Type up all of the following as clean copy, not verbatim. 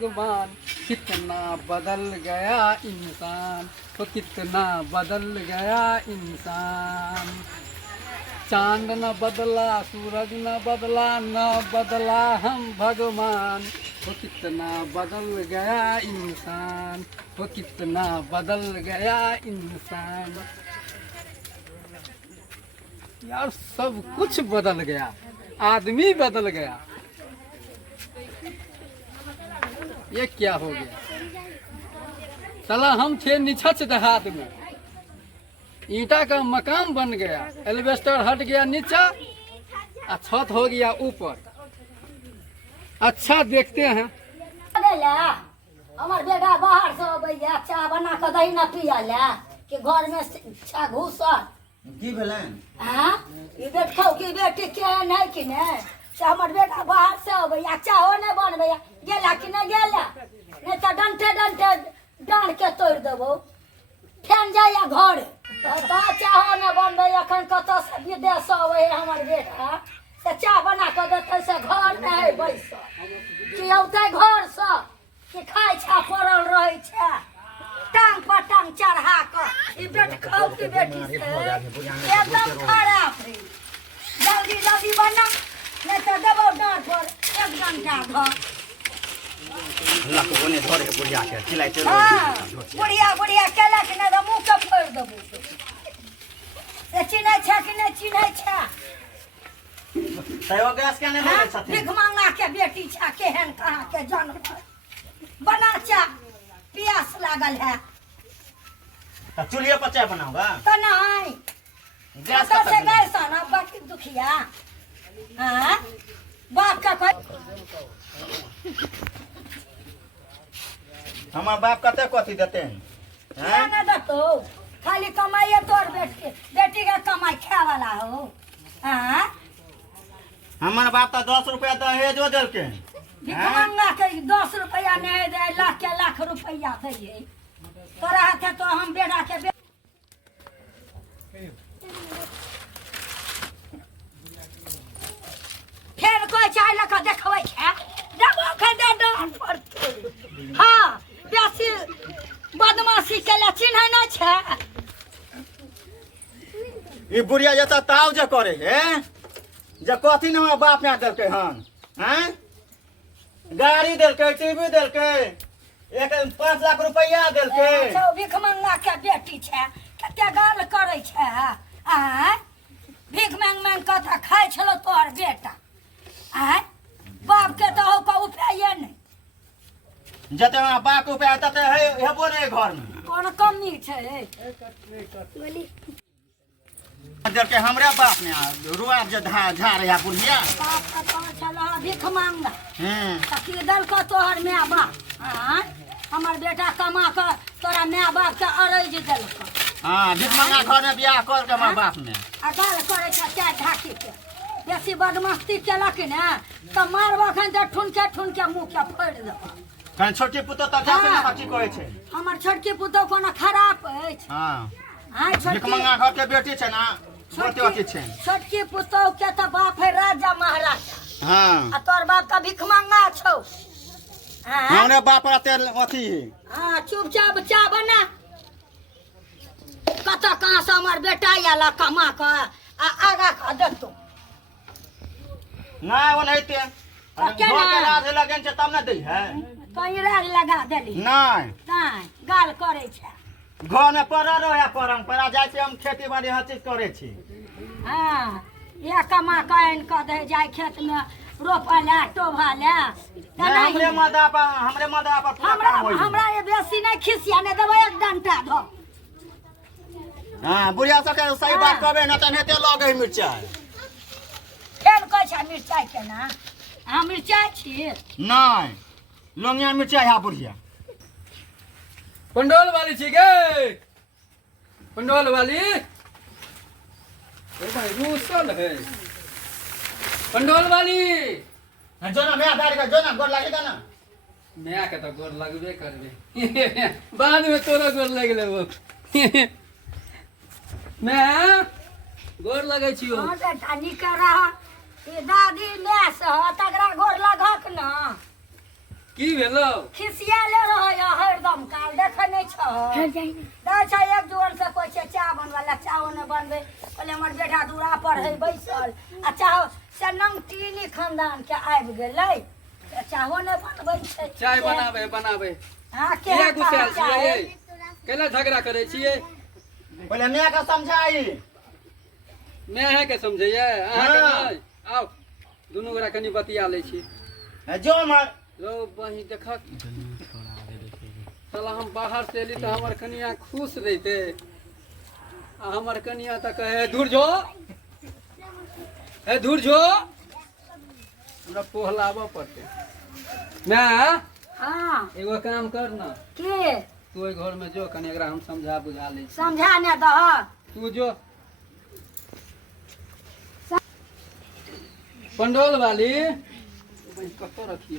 भगवान, कितना बदल गया इंसान, तो कितना बदल गया इंसान। चांद न बदला, सूरज न बदला, न बदला हम भगवान, वो कितना बदल गया इंसान, वो कितना बदल गया इंसान। यार सब कुछ बदल गया, आदमी बदल गया, ये क्या हो गया। चला हम थे निछच देहात में, ईंटा का मकान बन गया, एल्वेस्टर हट गया नीचा और छत हो गया ऊपर। अच्छा देखते हैं। हमार बेटा बाहर से अबैया, चाह बना के दही न पिया ले कि घर में छा घुसल की भेलन हां ई देखौ कि बेटी केहन है कि नहीं से हमर बेटा बाहर से अबैया, चाहो ने बनबैया गेला कि नहीं गेला, नहीं तो डंटे डंटे डांड के तोड़ देबो फेन जाया घर। तो चाहो ने बनबे अखन कत से विदेश अबै हमर बेटा से चाह बना के देते से घर में है बैस कि औते घर से कि खाय छा पड़ल रहे छे टांग पर टांग चढ़ा के। ई बेट खाओ की बेटी से एकदम खराब है। जल्दी जल्दी बना नहीं तो देबो डांट पर 1 घंटा घर। अल्लाह को बने धरे बुढ़िया के खिलाई चलो। बुढ़िया बुढ़िया केला कि नहीं तो मुंह के फोड़ देबो। से चिन्है छे कि नहीं चिन्है छे? तयो गैस के नहीं बोले छथिन। भीख मांगा के बेटी छे केहन कहाँ के जन्म बना चा प्यास लागल है तो चूल्हे पर चाय बनाऊंगा तो नहीं गैस तो का से गए साना बाकी दुखिया। हां बाप का कोई हमार बाप कते कथी देते हैं हैं ना दतो खाली कमाइए तोर बेटी के कमाई खाए वाला हो। हां हमार बाप तो 10 रुपया दहेजो देलके भीख मांगा के 10 रुपया नहीं दे लाख के लाख रुपया दे तोरा हाथे तो हम बेटा के फेर कोई चाय लगा देखबै छै देबो के दे डांट पर। हां बेसी बदमाशी केला चिन्है न छै। ई बुढ़िया जता ताव जे करे है जे कथी न बाप ने देलके हन हैं गाड़ी देलके टीवी देलके 5 लाख रुपया देलके। छौ भीख मंगा के बेटी छै कते गाल करे छै। आ भीख मांग मांग के त खाय छलो तोहर बेटा। आ बाप के तो हो का उपाय नहीं जते बाप के उपाय तते हेबो नहीं घर में कोन कमी छै। देलके हमरे बाप ने रुआ जे झाड़ या बुढ़िया बाप का तो छलो भीख मांगा हैं की दल को तोहर माय बाप। हां हमर बेटा कमा के तोरा माय बाप के अरज देलक। हां भीख मंगा घर में बियाह कर के हमर बाप ने आ गाल करे छै चाय ढाकी के बेसी बदमाशी केलक ने तो मारबो खन त ठुनके मुंह के फोड़ देबो। कन छोटी पुतो त जासे ना की कहै छै हमर छोटकी पुतौ कोनो खराब अछि। हां हां भीख मंगा घर के बेटी छै ना छोटी अथी छै। छोटकी पुतौ के त बाप है राजा महाराजा। हां आ तोर बाप का भीख मंगा छौ। हां हमरे बाप रहते अथी हां चुपचाप चा बना कत कहां से हमर बेटा आला कमा के आ आगा का देतो ना ओनैते घर के राज लगन छै तब ना दै है कहीं राग लगा देली नहीं नहीं गाल करे छै। घर में पड़ रहे परंपरा जाय छै हम खेती बाड़ी हर चीज करे छी। हां ये कमा के आन के दे जाय खेत में रोपा ले टोभा ले हमरे मदा पर पूरा काम होई। हमरा ये बेसी नहीं खिसिया ने देबो 1 डंटा धो। हां बुढ़िया सब के सही बात कहबे न त नेते लगे मिर्चाई फेर कहै छै मिर्चाई के ना हां मिर्चाई छी नहीं लोंगिया मिर्चाई है बुढ़िया। पंडोल वाली छी गे, पंडोल वाली भाई रूसल है। पंडोल वाली जो ना मैं दाढ़ी का जो ना गोर लागेगा ना मैं के तो गोर लगबे करबे बाद में तोरा गोर लग लेबो। मैं गोर लगे छियो। हां बेटा निका रहा ये दादी ने से तकरा गोर लगक ना की भेलो खिसियाले रहय हरदम काल देखे नहीं छ दै छै एक जोर से कोइ छै चाह बनवाला चाह ने बनबे कहले हमर बेटा दूरा पर है बैसल आ चाह से नमकीनी खानदान के आबि गेलै चाहो ने बनबै छै चाय बनाबे हां के किया गुस्साल छियै कैला झगड़ा करे छियै पहले मैं का समझाई मैं है के समझैया अहाँ के नहीं आओ दुनू गोरा कनी बतिया लै छी जो मर लो बही देखक साला हम बाहर से एली तो हमर कनिया खुश रहिते आ हमर कनिया त कहे दूर जो हमरा पोहलाबऽ पड़ते मैं हां एगो काम कर ना के तू ओइ घर में जो कनी एकरा हम समझा बुझा लै छी समझा ने दह तू जो पंडोल वाली बही कतो रखिए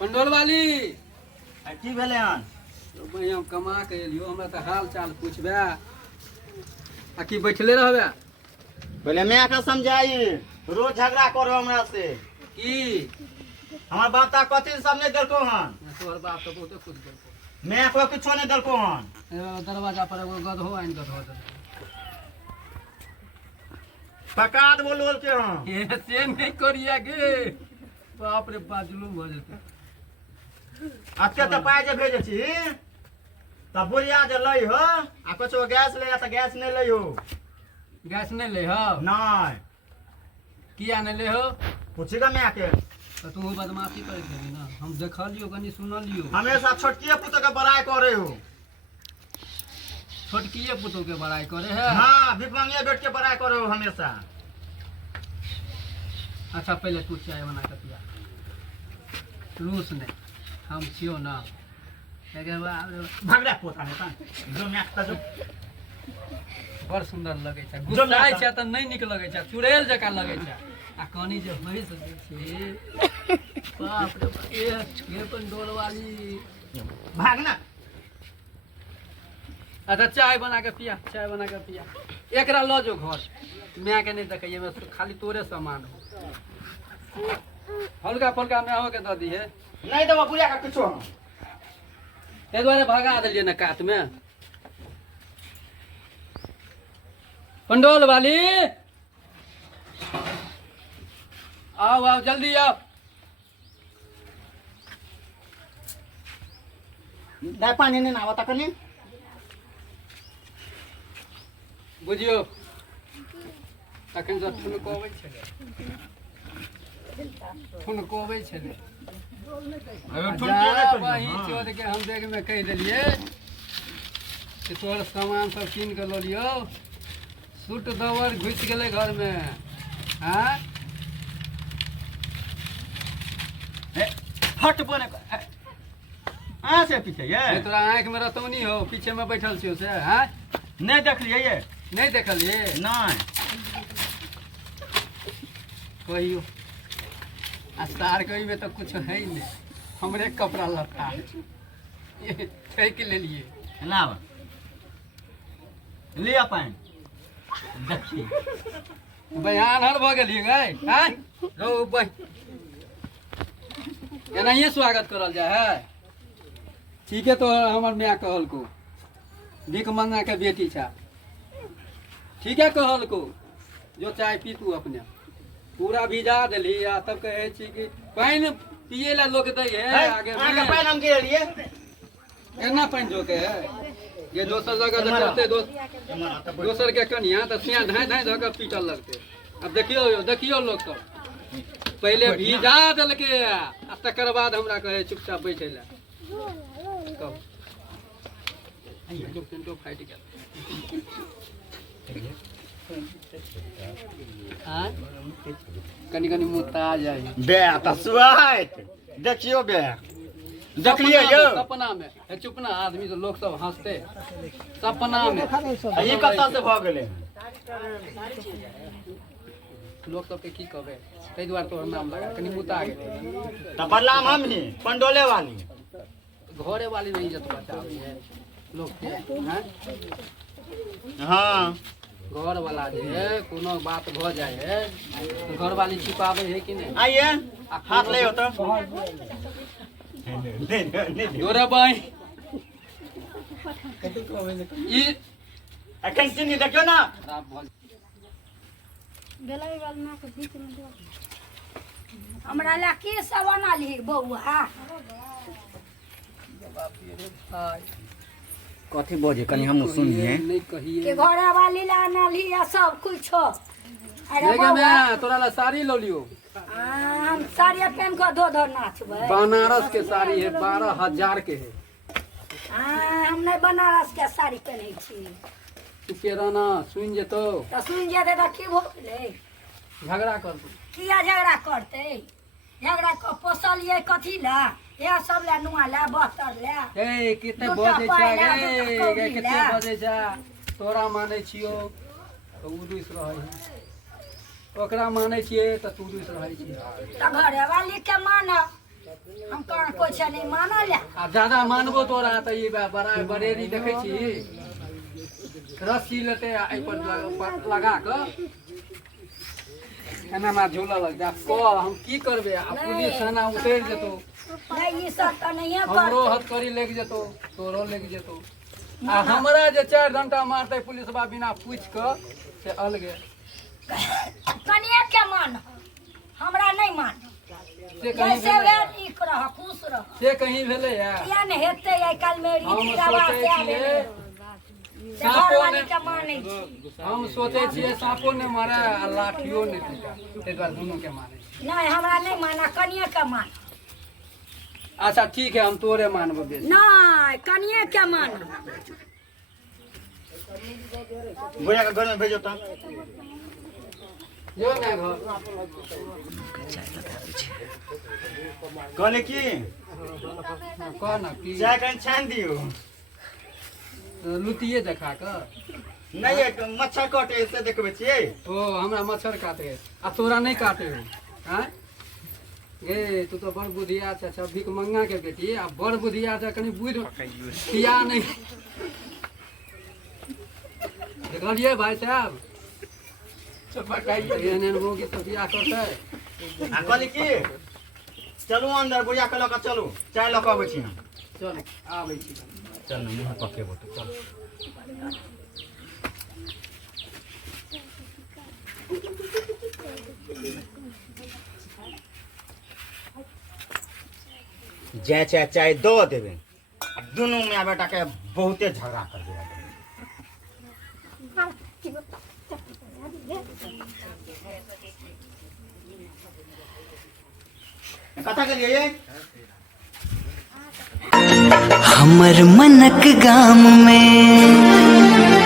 पंडोल वाली की भेले हन बही हम कमा के एलियो हमरा त हाल चाल पूछबे आ की बैठले रहबे पहले मैं का समझाई रोज झगड़ा करो हमरा से की हमार बाप ता कथी सब नहीं देलको हन तोहर बाप तो बहुते कुछ देलको मैं को कुछो नहीं देलको हन दरवाजा पर एगो गधो आइन के धो दे पकाद बोल के हन ये से नहीं करिया गे बाप रे बाप जुलूम हो जेते अच्छा तो पाए जे भेजे छी तब बुढ़िया जे लई हो आ कुछ गैस ले त गैस नहीं लई हो गैस नहीं ले हो नहीं किया नहीं ले हो पूछेगा मैं आके तो तू बदमाशी करे थे ना हम देखलियो कनी सुनलियो हमेशा छोटकिए पुत के बड़ाई करे हो छोटकिए पुतो के बड़ाई करे है हाँ भिखमंगिया बैठ के बड़ाई करे हो हमेशा अच्छा पहले तू चाय बना के पिया रूस ने हम छियो ना भागड़ा पोता है जो मैं जो बड़ सुंदर लगे छै गुस्साई छै त नहीं निक लगे छै चुड़ैल जका लगे छै आ कनी जे भैंस दै छै बाप रे बाप ये पंडोल वाली भागना अच्छा चाय बना के पिया एकरा लो जो घर मैं के नहीं देखिए में खाली तोरे सामान हो हल्का फुल्का मैं हो के द दी है नहीं देबो बुढ़िया का किछो ते द्वारे भगा दिलिए ना कात में पंडोल वाली आओ जल्दी आओ दे पानी नहीं ना आवता कनी बुझियो तखन से ठुनकोबै छले वही चोर के हम देख में कह दिलिए कि तोहर सामान सब कीन के लो लियो सूट दवर घुस गेले घर में हाँ हट बने आ से पीछे ये तोरा आँख में रतौनी हो पीछे में बैठल छियो से हाँ नहीं देखलिए ये नहीं देखलिए नहीं कहियो आ सार कही में तो कुछ है ही नहीं हमरे कपड़ा लता है ठेक ले लिए लाव लिया पाइन देखिए बयान हर भ गेलिए गए हैं रो बह एनाहिए स्वागत करल जाए है ठीक है तो हमर माँ कहल को भीख मंगा के बेटी छा ठीक है कहल को जो चाय पी तू अपने पूरा भिजा दिली आ तब कहे छी कि पानी पिए ला लोग दे है आगे आगे पाइन हम गिर लिए एना पानी जो के है ये दोसर जगह करते दोसर के कनिया तो सिया धाय धाय धऽ के पीटल लगते अब देखियो लोग सब पहले भिजा देलके आ तकर बाद हमरा कहे चुपचाप बैठे ला कब पेंटो फाइट गेल कनी कनी मुता जाए बे त सुहाइत देखियो बे देखलिए यो सपना में है चुपना आदमी तो लोग सब हंसते सपना में ये कत्ता से भ गेले लोग सब के की कहबे तै द्वार तोहर नाम लगा कनी मुता गेल त बदलाम हम ही पंडोले वाली घरे वाली नहीं इज्जत बचावी है लोग के हैं हाँ घर वाला जे है कोनो बात भ जाए है तो घर वाली छिपावे है कि नहीं? आइए हाथ ले हो तो जोरे भाई ई अखन चिन्ह देखियो ना खराब भ हमरा ला की सब बनाली बौआ? कथी बजे कनी हम सुनिए नहीं कहिए के घरे वाली ला आनली या सब कुछ अरे लेके बौआ मैं तोरा ला साड़ी लो लियो। हम साड़ी पहन के धो धो नाचबै। बनारस के साड़ी है 12,000 के है। हम नहीं बनारस के साड़ी पहने छी। तू के रहना सुन जेतो तो सुन जेते तो की भो गेलै? झगड़ा कर दू। किया झगड़ा करते? झगड़ा को पोसलिए कथी ला? या सब ला नुआ ला बहतर ला। ए कितने दूटा बजे पाइला, छा दूटा गे कौड़ी कितने ला। बजे छा तोरा माने छियो तो उदुस रहै है ओकरा माने छिए तो तू उदुस रहै छी। तो घरे वाली के माना हम कौन कुछ नहीं माना ला। आ ज्यादा मानबो तोरा तो ये बड़ा बरेरी देखै छी रस्सी लेते आई पर लगा के एना में झूला लग जा को हम की करबे आ पुलिस थाना उतर जेतो नहीं ये सब तो नहीं हमरो करते। हथकड़ी लेके जेतो तोरो लेके जेतो आ हमरा जे 4 घंटा मारते पुलिसवा बिना पूछ के से अलगे कनिए के मान हमरा नहीं मान। से कहीं जैसे भेलै वे नीक रह खुश रह। से कहीं भेलै है किया नहीं हेते आई कल मेरी हम दीदावा सोचै से छियै आवे। घर वाली के माने छी। हम सोचे छियै साँपो ने मारे आ लाठियो ने पीटा ते दुआरे दुनू के माने छी। नहीं हमरा नहीं माना कनिए के मान। अच्छा ठीक है हम तोरे मानबो बेसी नहीं कनिए के मान। बुढ़िया के घर में भेजो तो जो ना घर कहले की कह ना की चाय कहीं छान दियो लुतिए देखा के नहीं एक मच्छर कटे से देखबे छियै। ओ हमरा मच्छर काटे है आ तोरा नहीं काटे हो हैं गे तू तो बड़ बुधिया छै अच्छा भीख मंगा के बेटी आ बड़ बुधिया छै कनी बुझ किया नहीं देखलिए भाई साहब एहन वो की तबिया करते आ कहले की चलू अंदर बुढ़िया के लऽ के चलू चाय लऽ के अबै छी हम। चल आबै छी चल ना मुँह पकेबो तो चल जय चाय चाय दो देबे दोनों में बेटा के बहुते झगड़ा कर देबे। कथा के लिए हमर मनक गाम में